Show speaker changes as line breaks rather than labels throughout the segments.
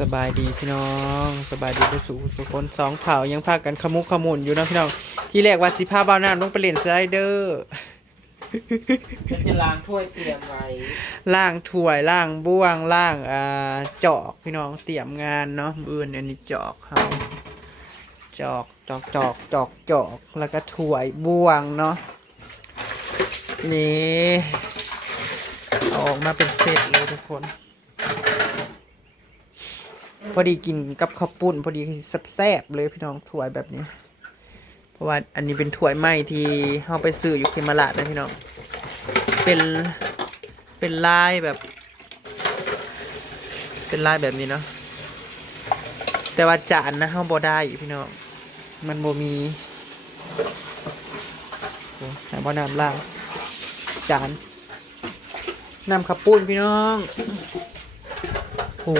สบายดีพี่น้องสบายดีไปสู่สุคนสองเผ่ายังพากันขมุกขมุนอยู่นะพี่น้อง ที่แรกว่าสิพาบ้าวน้ำลงไปเล่นสไลเดอร์
ฉันจะล้างถ้วยเตรียมไว้
ล่างถ้วยล่างบ้วงล่างอ่าจอกพี่น้องเตรียมงานเนาะมืออื่นอันนี้จอกเขาจอกจอกจอกจอกจอกแล้วก็ถ้วยบ้วงเนาะนี่เอาออกมาเป็นเซตเลยทุกคน พอดีกินกับข้าวปุ้น พอดีแซ่บๆเลยพี่น้องถ้วยแบบนี้ เพราะว่าอันนี้เป็นถ้วยไหม้ที่เราไปซื้ออยู่เคมาลาดนะพี่น้อง เป็นเป็นลายแบบ เป็นลายแบบนี้เนาะแต่ว่าจานนะเราบ่ได้พี่น้องมันบ่มีโอ้หาบ่น้ำลาจานน้ำขับปุ้นพี่น้องโอ้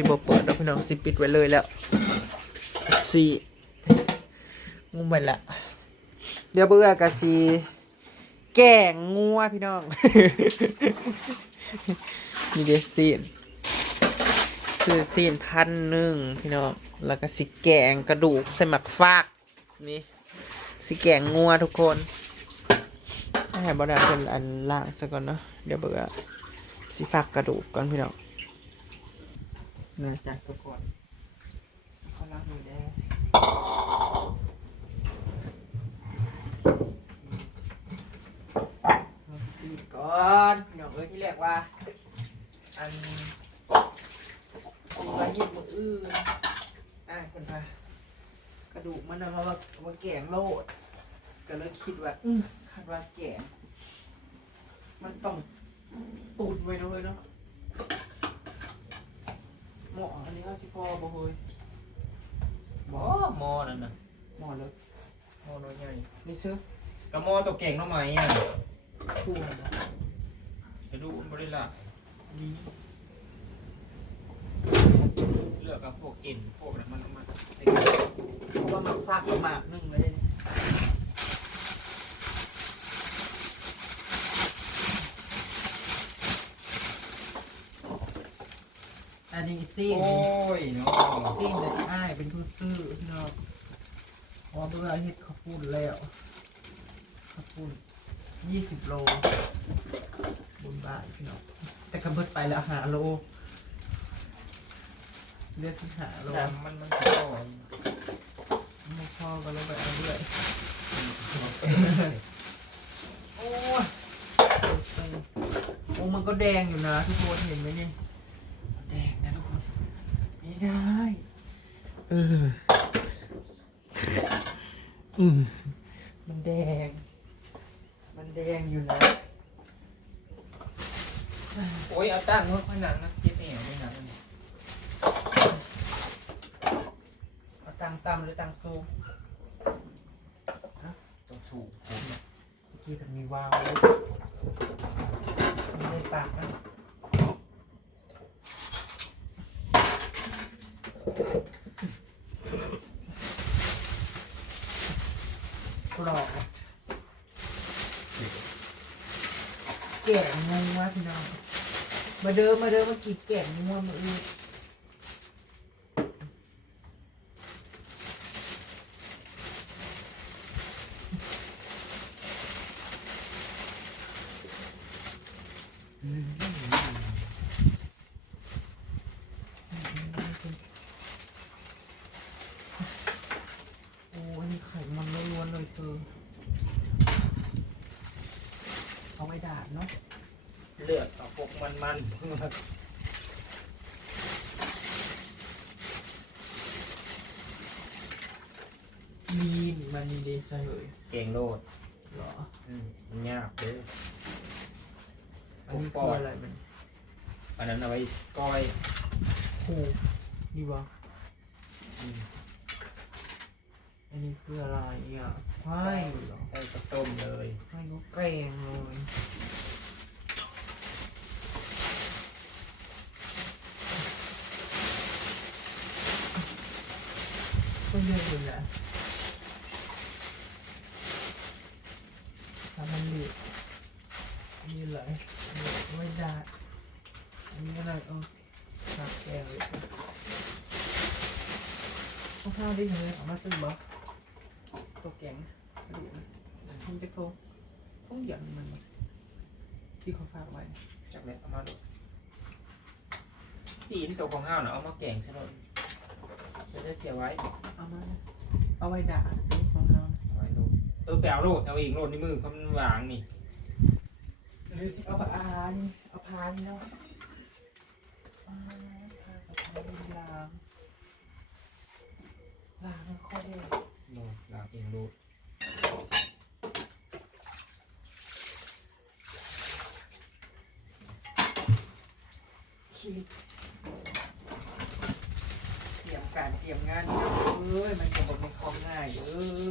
สิบเปิดแล้วพี่น้องสิปิดไว้เลยแล้วสิงุ้มไปละ เดี๋ยวเบื่อกะสีแกงงัวพี่น้องนี่เดซีนซื้อซีนพันหนึ่งพี่น้อง แล้วก็สิแกงกระดูกใส่หมักฟากนี่สิแกงงัวทุกคนให้บอดาเป็นอันล่างซะก่อนเนาะเดี๋ยวเบื่อสิฟักกระดูกก่อนพี่น้อง นะจ๊ะทุกคนเขาล้างมือได้สีก่อนเดี๋ยเอ้ยที่เรียกว่า อันมีมาเย็ดมืออื่นอะคนพากระดูกมันนะเพราะว่าว่าแกงโลด ก็เลยคิดว่าอืมคาดว่าแกงมันต้องตูดไว้เนาะเฮ้ยเนาะ หมออันนี้ก็สิพอบ่เฮ้ยบ
อ๋
อ
อหม้อนั่นนะ
หมอเลย
หม้อน้อยใหญ่
นี่ซื้อก
ระหม้อตัวเก่งเนาะไหมอะ
คู่นะ
จะดูบริละ
ดี
เลือกกับพวกเอ็นพวกนั้นมันเอามาใส่
เพราะว่ามันฟากประมาณหนึ่งเลยเนี่ย นนี้ซีน
โอ้ยเนาะ
ซีนได้อ้ายเป็นผู้ซื้อพี่น้องพอเบื่อเฮ็ดข้าวปุ้นแล้วข้าวปุ้นยี่สิบโลบุญบาทพี่น้องแต่กระเบิดไปแล้วหาโลเลือดสิหาโล
แต่มันมันก็
ไม่พอก็ลงไปเอาเรื่อยโอ้ยโอ้มันก็แดงอยู่นะทุกคนเห็นไหมเนี่ยแดงนะทุกคน ไม่ได้ เออ อืม มันแดง มันแดงอยู่นะ
โอ้ยเอาตั้งเมื่อค่อยหนังนะคิดเองไม่หนังอันนี้
เอาตังต่ำหรือตังสูง
ต้องสูบผมเนี่ย
เมื่อกี้มันมีวาวเลยไม่ได้ปากนะกรอบ แก่งงวะพี่น้อง มาเดิมมาเดิมมากี่แก่งงวมาอือโอ้ยนี่ไข่มันล้วนๆเลยเธอ เอาไว้ดาดเนาะ
เลือกเอาพวกมัน มัน
มีนมันมีเดซเลย
เก่งโลด
เหรอ
อืมมันยากเด้อ
อันนี้คืออะไรมัน
อันนั้นเอาไว้ก้อย
ผูนี่วะ
อืม
อันนี้คืออะไรอะไส้เหรอ
ใส่ข้าวต้มเลย
ไส้ก็แกงเลย ก็เยอะอยู่แหละทำมันเหลือนี่เลยเหลือไว้ดาดอันนี้อะไรเออครับแกงเลยเอาข้าวได้เลยเอามาตึ้งบ่ตัวแกงดูนะมันจะโตต้องหยันมันที่เขาฝากไว้
จับเลยเอามาดูสีที่ตัวของห้าวน่ะเอามาแกงใช่ไหมจะได้เสียไว้
เอามานะเอาไว้ด่าสิของเรานะ
เอาไว้โลดเออแปลโลดเอาเองโลดในมือเขามันวางนี่
หรือสิเอาปลาอานี่เอาพานี่เนาะอ่าพากับพาเป็นลางลางมันข้อเดียว
โลดลางเองโลด
คิดเตรียมการเตรียมงานนี่เอ้ ยมันจะบอกมันของง่ายเอ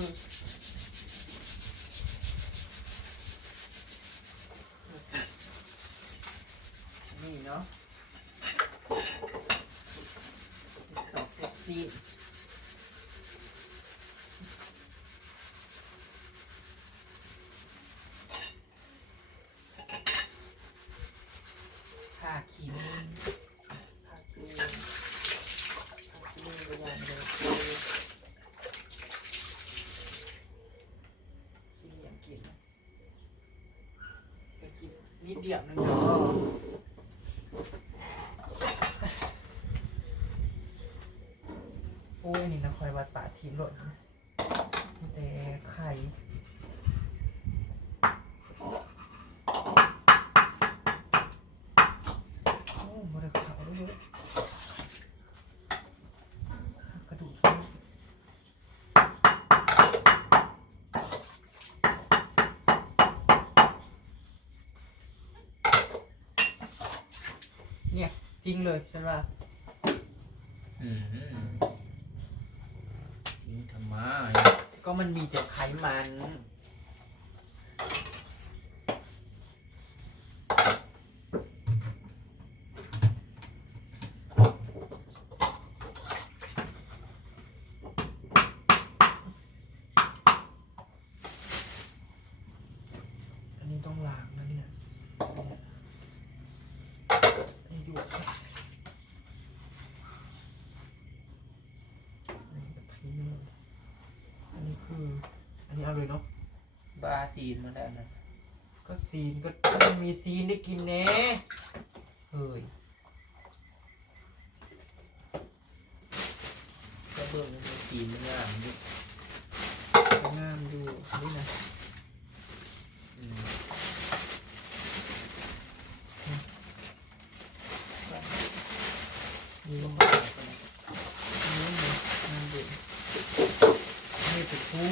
อนี่เนาะสองเทสซี่ผ้าขีนิ่งผ้าขีนิ่งผ้าขีนิ่งไปอย่างเดียวคือกินอย่างกินนะก็กินนิดเดียวนึงเนาะโอ้ยนี่นะ คอยวัดป่าทีหล่นมีแต่ไข่โอ้บริขาวเลยเว้ยกระดูกเนี่ยทิ้งเลยฉันว่า
อืมนี่ทำไม
ก็ มันมีแต่ไขมัน อันนี้ต้องล้างนะเนี่ยเนี่ยอันนี้หยวกนะอันนี้ก็ทิ้งเลยอันนี้คือ อันนี้เอาเลยเนาะ
บา ซีนมาได้นะ
ก็ซีนก็มันมีซีนได้กินแน่เฮ้ย
ก็เบิ่งมันซีนมันงามดิ
ก็งามอยู่นี่นะ
อืม
นี่นี่นะงามอยู่นี่เป็นผู้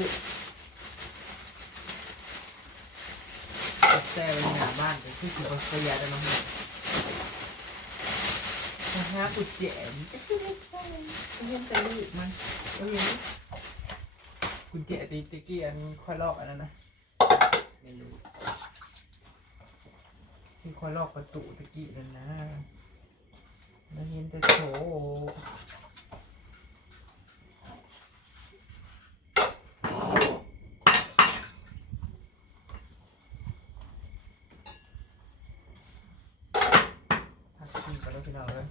แซ่ไว้หน้าบ้านแต่ ที่สิบเสียแล้วเนาะนะฮะกุดแจมจะคือได้ใส่เห็นแต่ลูกมันก็เห็นกุญแจตีตะกี้อันค่อยลอกอันนั้นนะ
ไม่รู้
ที่ค่อยลอกประตูตะกี้นั่นนะแล้วเห็นแต่โถพักชีกันแล้วพี่น้องเลย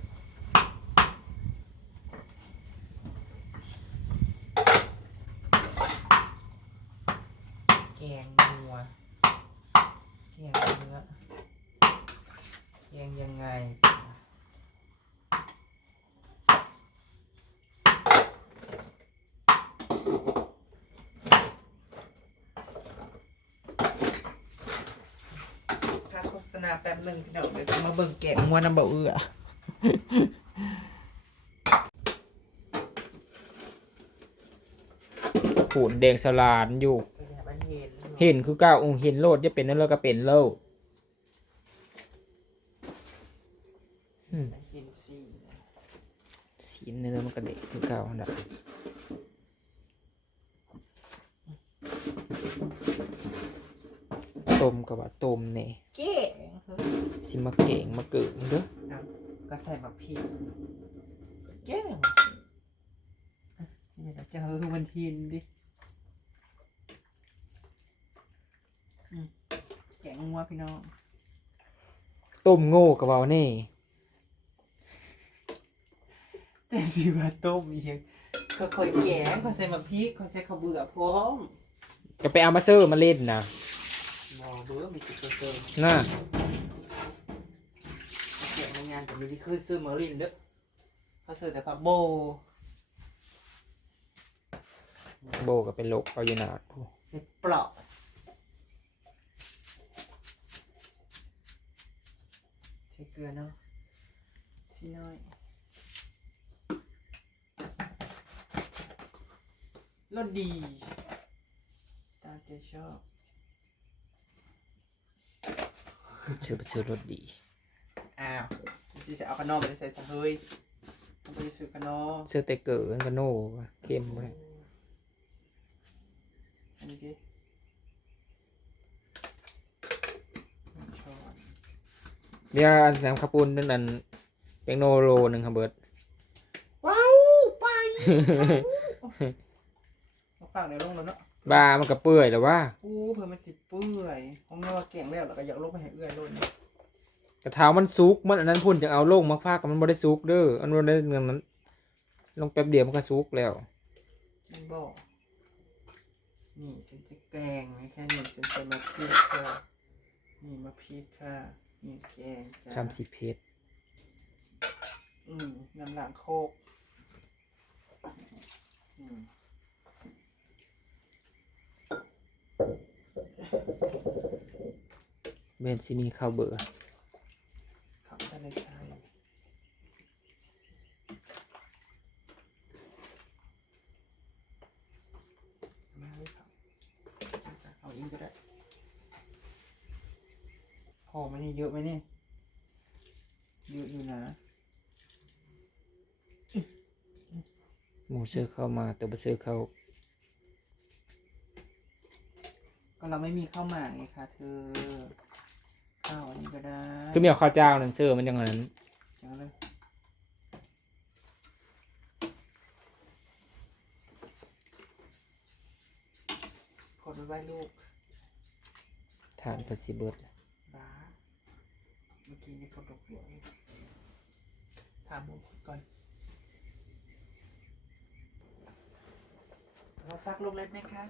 แกงนัวแกงเนื้อ ยังยังไง ถ้าโฆษณาแป๊บหนึ่งพี่น้องเดี๋ยวจะมาเบิ่งแกะงัวน้ำเบาเอื้อ
ขูดแดงสลานอยู่
เป็นไงบ้านเห็น
เห็นคือก้าวองค์เห็นโลดจะเป็นนั่นแล้วก็เป็นโลด อืม
เห็นสี
สีนั่นแล้วมันก็เด็กคือก้าวอันดับต้มกับว่าต้มเนี่ย
แก่เฮ้ย
สิมา เก่งมาเกิดเด้อ
เอาก็ใส่มะพริกแก่อะนี่เราจะเอามันทินดิอืมแกะงัวพี่น้อง
ต้มโง่กับว่าแน่
แต่สิมาต้มอีกก็ค่อยแกงก็ใส่มะพริกก็ใส่ข้าวเบื่อพร้อม
ก็ไปเอามาเซอร์มาเล่นนะ
บ่เบื่อมีจุดเติม
น่า
เกี่ยใน งานแต่มีที่คือซื้อเมอรินเด้อเขาซื้อแต่ผักโบ
โบก็เป็นโลกเอาอยู่หนาด
เสร็จเปลาะใส่เกลือเนาะสิน้อยรสดีตามใจชอบ
ซื้อไปซื้อรถดี
อ้าว สิจะเอาขนมไปใส่ซะเฮ้ยเอาไปซื้อขนม
ซื้อแต่เกิดกันโน่ว่ะเข้มเลย
อันนี้ดิหนึ่งช้อน
เดี๋ยวอันแซมข้าวปุ้นนั่นนั่นเป็นโนโลหนึ่งครับเบิร์ด
ว้าวไปมาฝากในโรงแล้วเนาะ
บามันก็เปื่อยแล้วว่า
อู้เพื่อมันสิเปื่อยผมเมื่อว่าแกงแล้วแล้วก็อยากลบไปให้เอื้อยรุ่น
กระเท้ามันซุกมันอันนั้นพุ่นจะเอาลงมาฟากกับมันบ่ได้ซุกเด้ออันนั้นได้เงินนั้น ลงแป๊บเดียวมันก็ซุกแล้ว
มันบอกนี่ฉันจะแกงนะแค่นี้ฉันจะมาพริกค่ะนี่มาพริกค่ะนี่แกงจ้ะ
สามสิบเพชร
อืมน้ำหลังโคกอืม
เบนซิมีข้าวเบื่อ
ขับทะเลทรายมาเลยครับเอาอิงก็ได้ พอไหมนี่เยอะไหมนี่เยอะอยู่นะ
หมู ซื้อเข้ามาแต่บ่ซื้อเข้า
ก็เราไม่มีข้าวหมากไงคะเธอข้าวอันนี้ก็ได้
คือมีเอาข้าวเจ้านั่นซื้อมันจังนั้น
จังเลยกดไว้ไว้ลูก
ทานกับสิเบิร์ด
บ้าเมื่อกี้นี่เขาตกหัวเลยถามผมก่อน เราตักลูกเล็กไหมคะ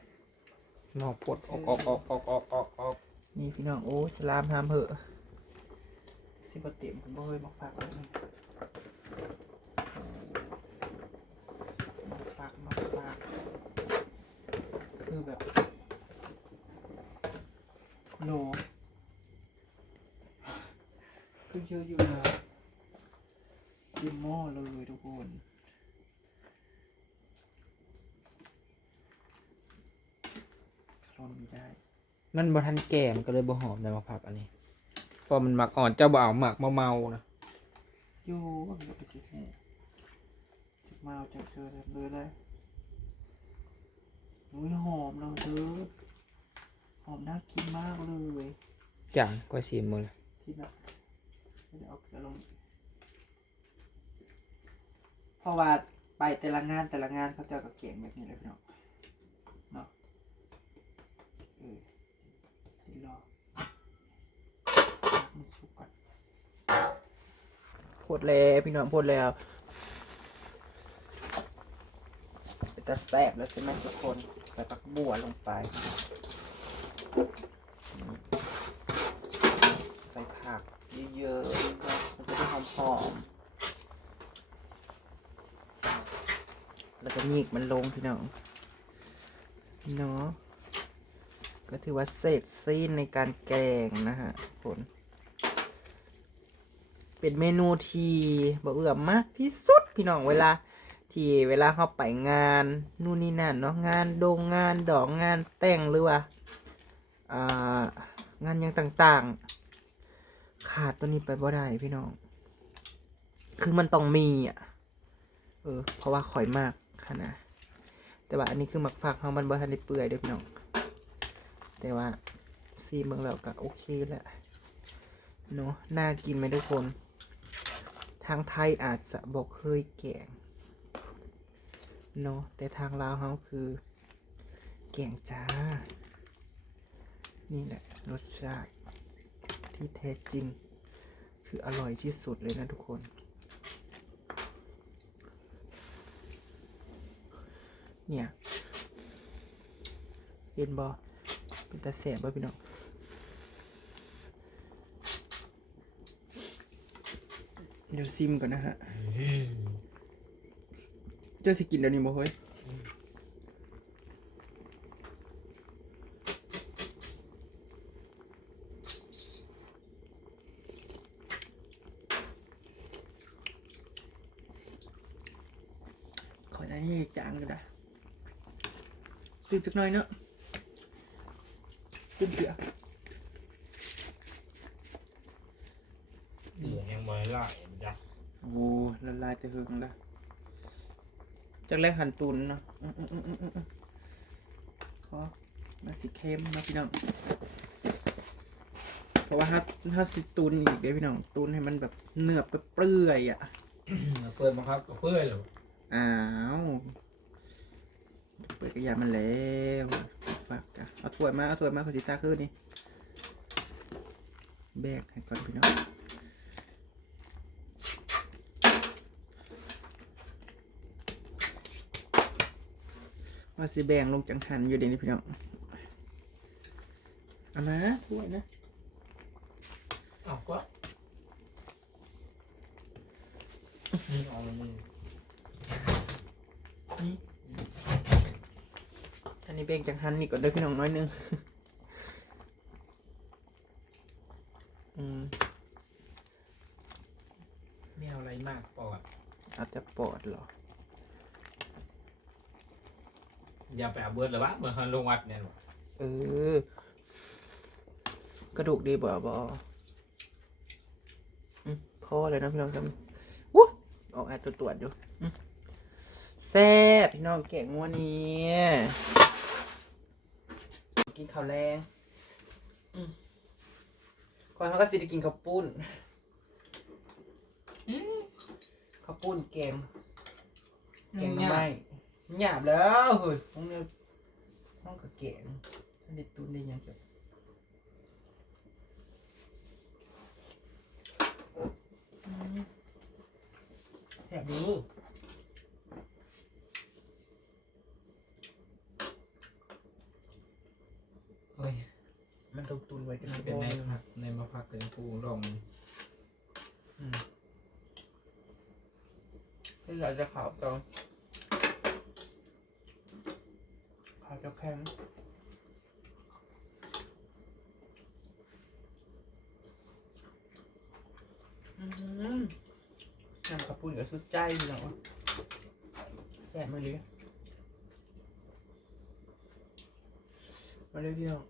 หมอกปวดออกออกออกออกออกออกออก
นี่พี่น้องโอ้สลามหามเหอะสิบเต็มผมบ่เคยมาฝากเลยนะมาฝากมาฝากคือแบบโหลคือเยอะอยู่นะเต็มหม้อเลยทุกคนคล อนไม่ได้
มันบ่ทันแก่มันก็เลยบ่หอมในมะพักอันนี้เพอมันหมักอ่อนเจ้าบ่เอาหมักเมาๆนะ
อยู่ว่ามันจะไปสิแห่จะมาเอาจากเธอเลยเลยเลยอุ้ยหอมเราเธอหอมน่ากินมากเลย
จางก็ชิมมือ
ที่แบบไม่ได้เอาเกลือลงเพราะว่าไปแต่ละงานแต่ละงานเขาจะเอากับเกมแบบนี้เลยพี่น้องเนาะเออดีรอมันสุกก่อนพ ดแล้วพี่น้องพดแล้วเป็นตาแซ่บแล้วใช่ไหมทุกคนใส่ผักบัวลงไป ใส่ผักเยอะๆนะมันจะได้หอมๆแล้วก็นีกมันลงพี่น้องเนาะก็ถือว่าเสร็จสิ้นในการแกงนะฮะผล เป็นเมนูที่บ่เอื้อมากที่สุดพี่น้องเวลา ที่เวลาเขาไปงานนู่นนี่นั่นเนาะงานโดงงานดอกงานแต่งหรือว่าอ่างานยังต่างๆ ขาดตัวนี้ไปบ่ได้พี่น้อง คือมันต้องมีอะเออเพราะว่าข่อยมากค่ะนะแต่ว่าอันนี้คือหมักฝากเขามันบ่ทันได้เปื่อยด้อพี่น้อง แต่ว่าซีเมืองเราก็โอเคแหละเนาะน่ากินไหมทุกคน ทางไทยอาจจะบอกเคยแกงเนาะแต่ทางลาวเขาคือแกงจ้า นี่แหละรสชาติที่แท้จริง คืออร่อยที่สุดเลยนะทุกคน เนี่ยเห็นบอเป็นตาแสบบ่พี่น้อง เดี๋ยวซิมก่อนนะฮะ เจ้าสิกินเดี๋ยวนี้บ่เฮ้ยขอได้นี่จางกันได้ตื่นจักหน่อยเนาะตื่นเสือ
เหลือยังบ่ได้หลายจ้ะ
โอ้ละลายแต่หึงละจากแรกหันตุนเนาะอื้ออื้ออื้ออื้ออื้อขอมาสิเค็มเนาะพี่น้อง เพราะว่าถ้าถ้าสิตุนอีกเดี๋ยวพี่น้องตุนให้มันแบบเนื้อไปเปรื่อยอะ
เปิดมาครับก็เปื่อยแล้ว
อ้าวเปิดกระยามันแล้วฝากกะเอาถ้วยมา เอาถ้วยมาขอสิตาขึ้นนี่ แบกให้ก่อนพี่น้อง ว่าสิแบ่งลงจังหันอยู่เดี๋ยวนี้พี่น้องเอามาถ้วยนะ
เอาก็นี่เอาเลยนี่
นี่อันนี้แบ่งจังหันนี่ก่อนเด้อพี่น้องน้อยหนึง อืม
ไม่เอาอะไรมากปอด
เอาแต่ปอดเหรอ
อย่าไป เอาเบิดเลยวะเหมือนคนลงวัดเนี่ยหรอ
เออ กระดูกดีบ่บออืมพอเลยนะพี่น้องครับวุ้ออกแอดตัวตรวจอยู่อืมแซ่บพี่น้องแกงงัวนี้กินข้าวแรงอืมก่อนเขาก็สิได้กินข้าวปุ้นข้าวปุ้นแกงแกงหน่อไม้หยาบแล้วเฮ้ยต้องเนี่ ยต้องกับแกงท่านเด็ดตุนได้ยังจะแอบดู
เฮ้ย
มันต้องตุนไว้กัน
มันเป็นในพักในมาพักเป็นผู้ลอง
ที่เราจะขาวตรง แข็งอืมน้ำกระปุ้นกับสุดใจพี่น้อะแซ่บมาเลยมาเลยพี่น้อง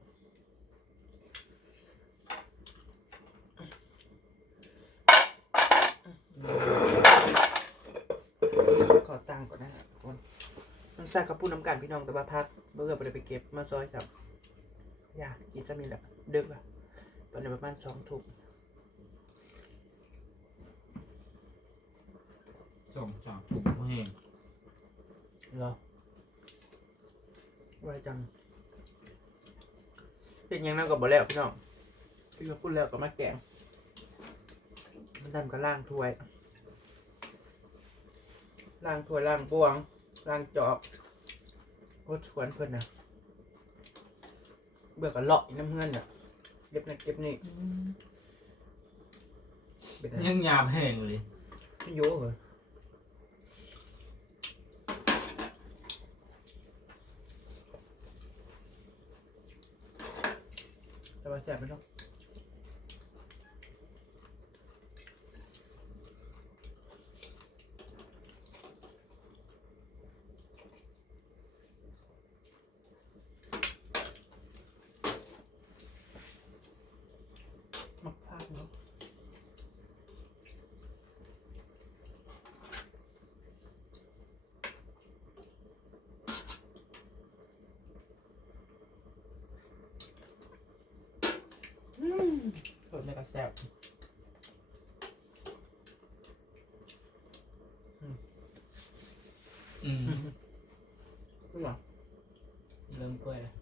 ขอตังก่อนนะครับทุกคน มันใส่กระปุ้นน้ำกันพี่น้องแต่ว่าพัก เบื่อไปเลยไปเก็บมาซอยครับ อยากกินจะมีแหละดึกอะตอนนี้ประมาณสองทุ่ม
ส่งสามถุงแห้ง
เหรอไวจังเป็นยังนั่งกับบอแล้วพี่น้องพี่ก็พูดแล้วก็มาแกงมันทำกับล่างถ้วยล่างถ้วยล่างบวงล่างจอบ โคตรชวนเพื่อนนะเบื่อกับเลาะอีน้ำเงื่อนเนี่ยเก็บนั่นเก็บนี่เป็นไง
ยังหยาบแห้งเลย
โยเหรอแต่ว่าแซ่บไหมเนาะมักพลาดเนาะ สดเลยก็ แซ่บ
อืม
รู้หรอ
เริ่มเปื่อยแล้ว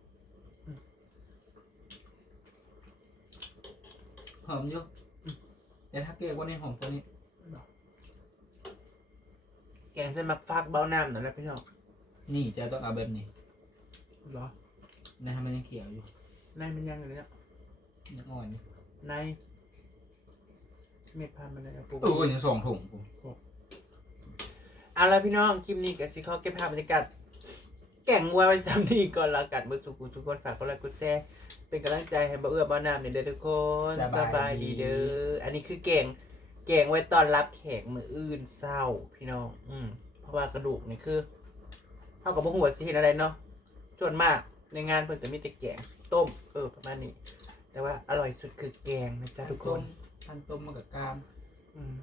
หอมอยู่แต่ถ้าเกลียกว่าในหอมตัวนี้
แกงเส้นมักฟากเบ้าน้ำหน่อยนะพี่น้อง
นี่จะต้องเอาแบบนี้
เหรอ
นะฮะมันยังเขียวอยู่
ในมันยังอยู่เนี่ย
ยังอ่อนอยู่
ใน เม็ดพันธุ์มันเลยอะปุ๊บ
เออก็ยังสองถุงผม
เอาละพี่น้องคลิปนี้กับซิคอเก็บภาพบรรยากาศแก่งวัวไว้ซ้ำนี่ก่อนละกันเมื่อสุกุทุกคนฝากกดไลค์กดแชร์เป็นกำลังใจให้บ่เอื้อบ่น้ำเนี่ยเด้อทุกคนสบายดีเด้ออันนี้คือแกงแกงไว้ตอนรับแขกมืออื่นเศร้าพี่น้อง อืมเพราะว่ากระดูกนี่คือเท่ากับบ่หัวาสิเห็นอะไรเนาะส่วนมากในงานเพิ่นจะมีแต่แกงต้มเออประมาณนี้ แต่ว่าอร่อยสุดคือแกงนะจ๊ะทุกคน
ทางต้มมากับกลาม
อืม